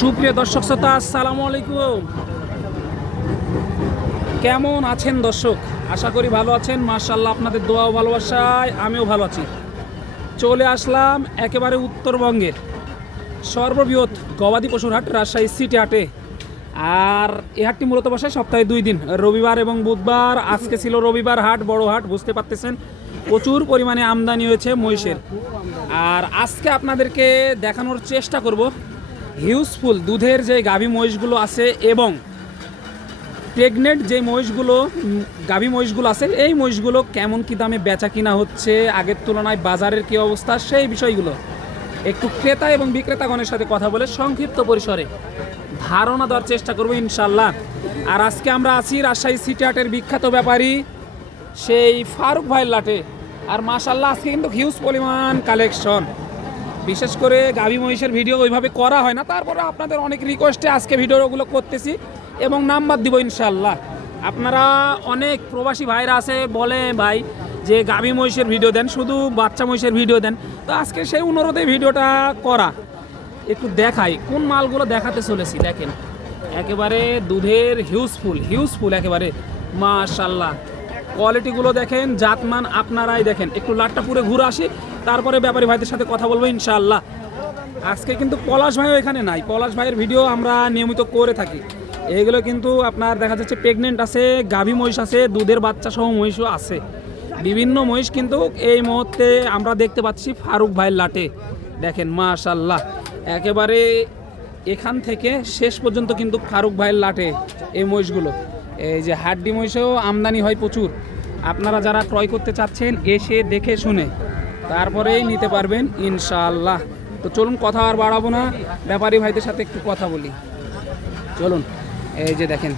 সুপ্রিয় দর্শক শ্রোতা, আসসালামু আলাইকুম। কেমন আছেন দর্শক? আশা করি ভালো আছেন। মার্শাল্লাহ আপনাদের দোয়াও ভালোবাসায় আমিও ভালো আছি। চলে আসলাম একেবারে উত্তরবঙ্গের সর্ববৃহৎ গবাদি পশুর হাট, রাজশাহী সিটি হাটে। আর এই হাটটি মূলত বসে সপ্তাহে দুই দিন, রবিবার এবং বুধবার। আজকে ছিল রবিবার হাট, বড় হাট, বুঝতে পারতেছেন? প্রচুর পরিমাণে আমদানি হয়েছে মহিষের। আর আজকে আপনাদেরকে দেখানোর চেষ্টা করব হিউজফুল দুধের যে গাভী মহিষগুলো আছে এবং প্রেগনেন্ট যে মহিষগুলো, গাভী মহিষগুলো আছে, এই মহিষগুলো কেমন কি দামে বেচা কিনা হচ্ছে, আগের তুলনায় বাজারের কি অবস্থা, সেই বিষয়গুলো একটু ক্রেতা এবং বিক্রেতাগণের সাথে কথা বলে সংক্ষিপ্ত পরিসরে ধারণা দেওয়ার চেষ্টা করব ইনশাল্লাহ আর আজকে আমরা আছি রাজশাহী সিটি হাটের বিখ্যাত ব্যাপারী সেই ফারুক ভাইয়ের লাটে। আর মাশাল্লাহ আজকে কিন্তু হিউজ পরিমাণ কালেকশন। বিশেষ করে গাভী মহিষের ভিডিও ওইভাবে করা হয় না। তারপরে আপনাদের অনেক রিকোয়েস্টে আজকে ভিডিওগুলো করতেছি এবং নাম্বার দিব ইনশাল্লাহ আপনারা অনেক প্রবাসী ভাইরা আছে, বলে ভাই যে গাভী মহিষের ভিডিও দেন, শুধু বাচ্চা মহিষের ভিডিও দেন। তো আজকে সেই অনুরোধে ভিডিওটা করা। একটু দেখাই, কোন মালগুলো দেখাতে চলেছি, দেখেন। একেবারে দুধের হিউজফুল হিউজফুল একেবারে মাশাল্লাহ কোয়ালিটিগুলো দেখেন, জাতমান আপনারাই দেখেন। একটু লাটটা পুরে ঘুরে আসি তারপরে ব্যাপারী ভাইদের সাথে কথা বলব ইনশাআল্লাহ। আজকে কিন্তু পলাশ ভাইও এখানে নাই। পলাশ ভাইয়ের ভিডিও আমরা নিয়মিত করে থাকি। এগুলো কিন্তু আপনার দেখা যাচ্ছে প্রেগনেন্ট আছে, গাভী মহিষ আছে, দুধের বাচ্চা সহ মহিষও আছে। বিভিন্ন মহিষ কিন্তু এই মুহূর্তে আমরা দেখতে পাচ্ছি ফারুক ভাইয়ের লাটে। দেখেন মাশাল্লাহ একেবারে এখান থেকে শেষ পর্যন্ত কিন্তু ফারুক ভাইয়ের লাটে এই মহিষগুলো। এই যে হাড্ডি মহিষেও আমদানি হয় প্রচুর। আপনারা যারা ক্রয় করতে চাচ্ছেন, এসে দেখে শুনে তারপরেই নিতে পারবেন ইনশাআল্লাহ। তো চলুন কথা আর বাড়াবো না। ব্যাপারী ভাইদের সাথে একটু কথা বলি। চলুন এই যে দেখেন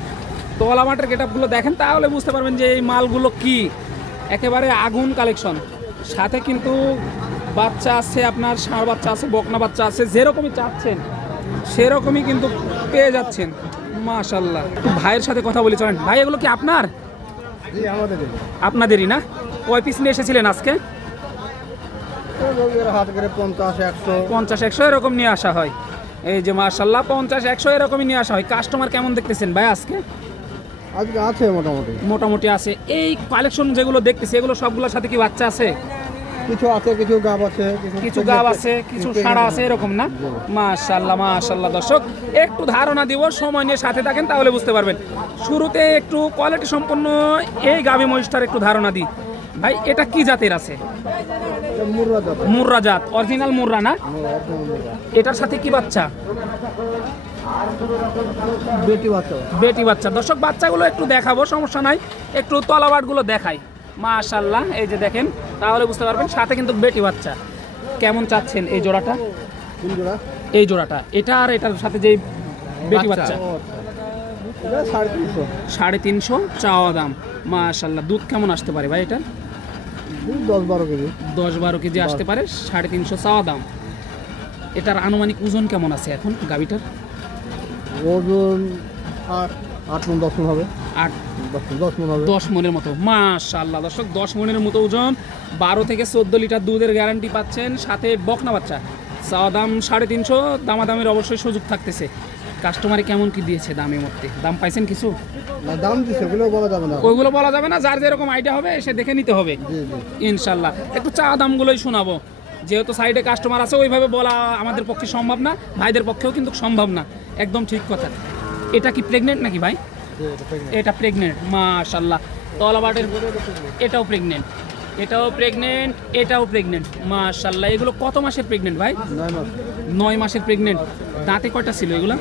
তোলা মাঠের গেটআপগুলো দেখেন তাহলে বুঝতে পারবেন যে এই মালগুলো কি। একেবারে আগুন কালেকশন। সাথে কিন্তু বাচ্চা আছে আপনার ষাঁড় বাচ্চা আছে বকনা বাচ্চা আছে যেরকমই চাচ্ছেন সেরকমই কিন্তু পেয়ে যাচ্ছেন। মাশাল্লাহ ভাইয়ের সাথে কথা বলি চলেন। ভাই এগুলো কি আপনার? আপনাদেরই না? কয় পিস নিয়ে এসেছিলেন আজকে? পঞ্চাশ, একশো এরকম নিয়ে আসা হয়। এই যে মার্শাল্লাহ পঞ্চাশ, একশো এরকমই নিয়ে আসা হয়। কাস্টমার কেমন দেখতেছেন ভাই আজকে? আজকে আছে মোটামুটি মোটামুটি আছে। এই কালেকশন যেগুলো দেখতেছি, এগুলো সবগুলোর সাথে কি বাচ্চা আছে? কিছু আছে কিছু গাব আছে, কিছু গাব আছে কিছু সাড়া আছে, এরকম না? মাশাল্লাহ মাশাল্লাহ। দর্শক, একটু ধারণা দিব, সময় নিয়ে সাথে থাকেন তাহলে বুঝতে পারবেন। শুরুতে একটু কোয়ালিটি সম্পন্ন এই গাভী মহিষটার একটু ধারণা দিই। ভাই, এটা কি জাতের আছে? মুর্রা জাত অরিজিনাল মুর্রা না? এটার সাথে কি বাচ্চা? বেটি বাচ্চা। বেটি বাচ্চা। দর্শক বাচ্চাগুলো একটু দেখাবো সমস্যা নাই। একটু তলাবাটগুলো দেখাই। মাশাল্লাহ এই যে দেখেন তাহলে বুঝতে পারবেন সাথে কিন্তু বেটি বাচ্চা। কেমন চাচ্ছেন এই জোড়াটা? এই জোড়াটা। এটা আর এটার সাথে যে বেটি বাচ্চা। সাড়ে তিনশো। সাড়ে তিনশো চাওয়া দাম। মাশাল্লাহ দুধ কেমন আসতে পারে ভাই এটা? দশ বারো কেজি। দশ বারো কেজি আসতে পারে সাড়ে তিনশো চাওয়া দাম। এটার আনুমানিক ওজন কেমন আছে এখন গাবিটার ওজন আট আট মন দশ মন হবে। আট দশ মন হবে। দশ মনের মতো। মাশাল্লাহ দর্শক দশ মনের মতো ওজন। বারো থেকে চোদ্দ লিটার দুধের গ্যারান্টি পাচ্ছেন সাথে বকনা বাচ্চা। চাওয়া দাম সাড়ে তিনশো দামাদামের অবশ্যই সুযোগ থাকতেছে। কাস্টমারে কেমন কি দিয়েছে দামের মধ্যে? দাম পাইছেন কিছু? দাম দিচ্ছে ওগুলো বলা যাবে না। ওইগুলো বলা যাবে না যার যেরকম আইডিয়া হবে এসে দেখে নিতে হবে। ইনশাল্লাহ। একটু চা দামগুলোই শোনাবো। যেহেতু সাইডে কাস্টমার আছে ওইভাবে বলা আমাদের পক্ষে সম্ভব না ভাইদের পক্ষেও কিন্তু সম্ভব না। একদম ঠিক কথা। এটা কি প্রেগনেন্ট নাকি ভাই? এটা প্রেগনেন্ট মাশাল্লাহ। তলাবাটের এটাও প্রেগনেন্ট এটাও প্রেগনেন্ট এটাও প্রেগনেন্ট মাশাল্লাহ। এগুলো কত মাসের প্রেগনেন্ট ভাই? নয় নয় মাসের প্রেগনেন্ট দাঁতে কয়টা ছিল এগুলো?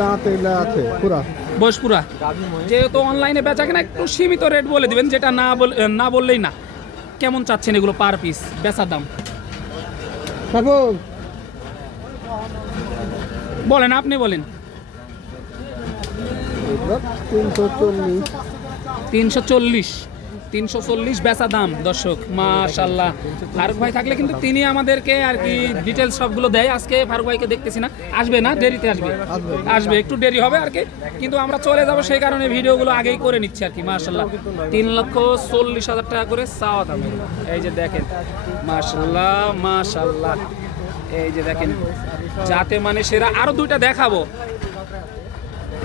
দাঁত এগুলো আছে পুরা যেহেতু অনলাইনে বেচা কেনা একটু সীমিত রেট বলে দিবেন যেটা না না বললেই না। কেমন চাচ্ছেন এগুলো পার পিস বেচার দাম? বলেন আপনি বলেন। তিনশো চল্লিশ। তিনশো চল্লিশ। তিনশো চল্লিশ বেচা দাম, দর্শক মাশাল্লাহ ফারুক ভাই থাকলে কিন্তু তিনি আমাদেরকে আর কি ডিটেলস সবগুলো দেয়। আজকে ফারুক ভাইকে দেখতেছি না। আসবে না? দেরিতে আসবে। আসবে। একটু দেরি হবে আর কি। কিন্তু আমরা চলে যাব সেই কারণে ভিডিওগুলো আগেই করে নিচ্ছি আর কি মাশাল্লাহ তিন লক্ষ চল্লিশ হাজার টাকা করে চাওয়া দাম। এই যে দেখেন মাশাল্লাহ মাশাল্লাহ এই যে দেখেন, যাতে মানে সেরা, আরও দুইটা দেখাবো।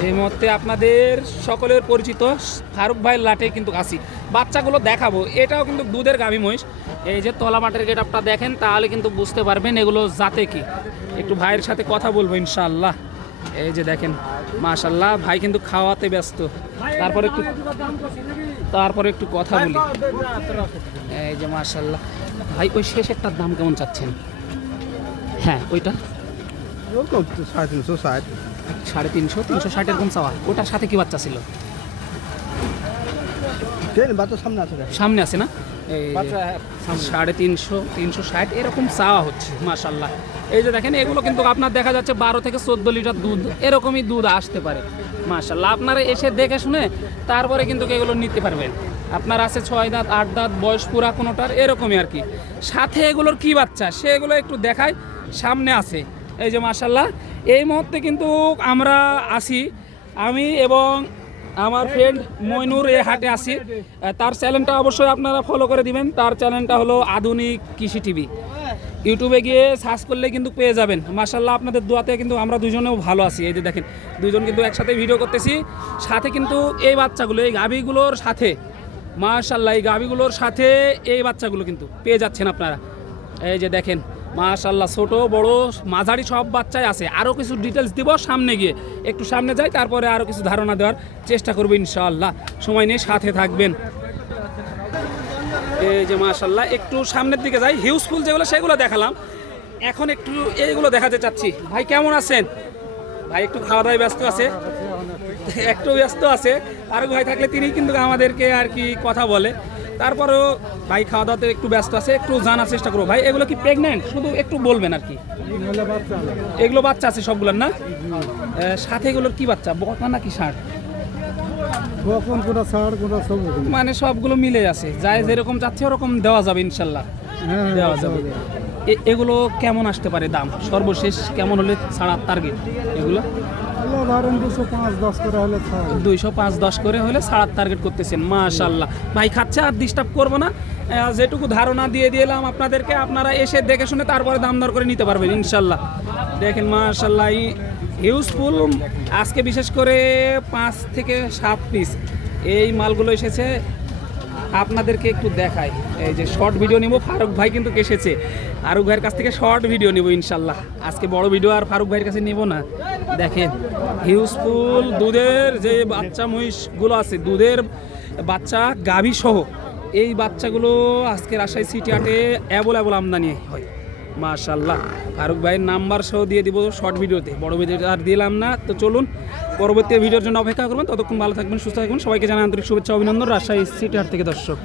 এই মুহূর্তে আপনাদের সকলের পরিচিত ফারুক ভাইয়ের লাটে কিন্তু আসি। বাচ্চাগুলো দেখাবো। এটাও কিন্তু দুধের গাভী মহিষ। এই যে তলা মাঠের গেট আপটা দেখেন, তাহলে কিন্তু বুঝতে পারবেন এগুলো যাতে কি। একটু ভাইয়ের সাথে কথা বলব ইনশাআল্লাহ। এই যে দেখেন মাশাল্লাহ ভাই কিন্তু খাওয়াতে ব্যস্ত। তারপরে একটু তারপরে একটু কথা বলি। এই যে মাশাল্লাহ ভাই ওই শেষ শেষেরটার দাম কেমন চাচ্ছেন? হ্যাঁ ওইটা? সাড়ে তিনশো ষাট। সাড়ে তিনশো তিনশো ষাট এরকম চাওয়া? ওটার সাথে কি বাচ্চা ছিল? সামনে আছে সামনে আছে না? সাড়ে তিনশো তিনশো ষাট এরকম চাওয়া হচ্ছে মাশাল্লাহ এই যে দেখেন এগুলো কিন্তু আপনার দেখা যাচ্ছে বারো থেকে চোদ্দ লিটার দুধ এরকমই দুধ আসতে পারে মাশাল্লাহ আপনারা এসে দেখে শুনে তারপরে কিন্তু এগুলো নিতে পারবেন। আপনার আছে ছয় দাঁত আট দাঁত বয়স পুরা কোনোটার এরকমই আর কি। সাথে এগুলোর কি বাচ্চা? সেগুলো একটু দেখায় সামনে আছে। এই যে মাশাল্লাহ এই মুহূর্তে কিন্তু আমরা আসি আমি এবং আমার ফ্রেন্ড মইনুর এ হাটে আসি তার চ্যানেলটা অবশ্যই আপনারা ফলো করে দিবেন। তার চ্যানেলটা হলো আধুনিক কৃষি টিভি ইউটিউবে গিয়ে সার্চ করলে কিন্তু পেয়ে যাবেন। মাশাল্লাহ আপনাদের দোয়াতে কিন্তু আমরা দুজনেও ভালো আছি। এই যে দেখেন দুজন কিন্তু একসাথে ভিডিও করতেছি। সাথে কিন্তু এই বাচ্চাগুলো, এই গাভীগুলোর সাথে মাশাল্লাহ এই গাভীগুলোর সাথে এই বাচ্চাগুলো কিন্তু পেয়ে যাচ্ছেন আপনারা। এই যে দেখেন মাশাল্লাহ ছোট, বড়, মাঝারি সব বাচ্চাই আছে। আরও কিছু ডিটেলস দিব সামনে গিয়ে। একটু সামনে যাই, তারপরে আরও কিছু ধারণা দেওয়ার চেষ্টা করব ইনশাআল্লাহ। সময় নিয়ে সাথে থাকবেন। এই যে মাশাল্লাহ একটু সামনের দিকে যাই। হিউজফুল যেগুলো, সেগুলো দেখালাম। এখন একটু এইগুলো দেখাতে চাচ্ছি। ভাই, কেমন আছেন? ভাই, একটু খাওয়া দাওয়ায় ব্যস্ত আছে? একটু ব্যস্ত আছে। আর ভাই থাকলে তিনি কিন্তু আমাদেরকে আর কি কথা বলে। তারপরেও ভাই খাওয়া দাওয়াতে একটু ব্যস্ত আছে একটু জানার চেষ্টা করব। ভাই এগুলো কি প্রেগনেন্ট শুধু একটু বলবেন আর কি। এগুলো বাচ্চা আছে সবগুলোর না? সাথে এগুলোর কি বাচ্চা? বকা নাকি ষাট মানে সবগুলো মিলে আছে। যাই যেরকম চাচ্ছে ওরকম দেওয়া যাবে ইনশাল্লাহ। হ্যাঁ দেওয়া যাবে। এগুলো কেমন আসতে পারে দাম? সর্বশেষ কেমন হলে ছাড়ার টার্গেট এগুলো? ধরেন দুশো পাঁচ, দশ করে হলে দুইশো পাঁচ, দশ করে হলে সাড়ার টার্গেট করতেছেন মাশাল্লাহ ভাই, খাচ্ছে আর ডিস্টার্ব করব না। যেটুকু ধারণা দিয়ে দিলাম আপনাদেরকে, আপনারা এসে দেখে শুনে তারপরে দাম দর করে নিতে পারবেন ইনশাল্লাহ দেখেন মাশাল্লাহ ইউজফুল আজকে বিশেষ করে পাঁচ থেকে সাত পিস এই মালগুলো এসেছে আপনাদেরকে একটু দেখাই। এই যে শর্ট ভিডিও নিব, ফারুক ভাই কিন্তু এসেছে। ফারুক ভাইয়ের কাছ থেকে শর্ট ভিডিও নিব ইনশাল্লাহ। আজকে বড় ভিডিও আর ফারুক ভাইয়ের কাছে নিব না। দেখেন হিউজফুল দুধের যে বাচ্চা মহিষগুলো আছে, দুধের বাচ্চা, গাভী সহ, এই বাচ্চাগুলো আজকে রাজশাহী সিটি হাটে অ্যাভেলেবল আমদানি হয়। মাশাল্লাহ ফারুক ভাইয়ের নাম্বার সহ দিয়ে দিব শর্ট ভিডিওতে। বড় ভিডিওতে আর দিলাম না। তো চলুন, পরবর্তী ভিডিওর জন্য অপেক্ষা করবেন। ততক্ষণ ভালো থাকবেন, সুস্থ থাকবেন। সবাইকে জানান আন্তরিক শুভেচ্ছা, অভিনন্দন। রাজশাহী সিটি থেকে দর্শক।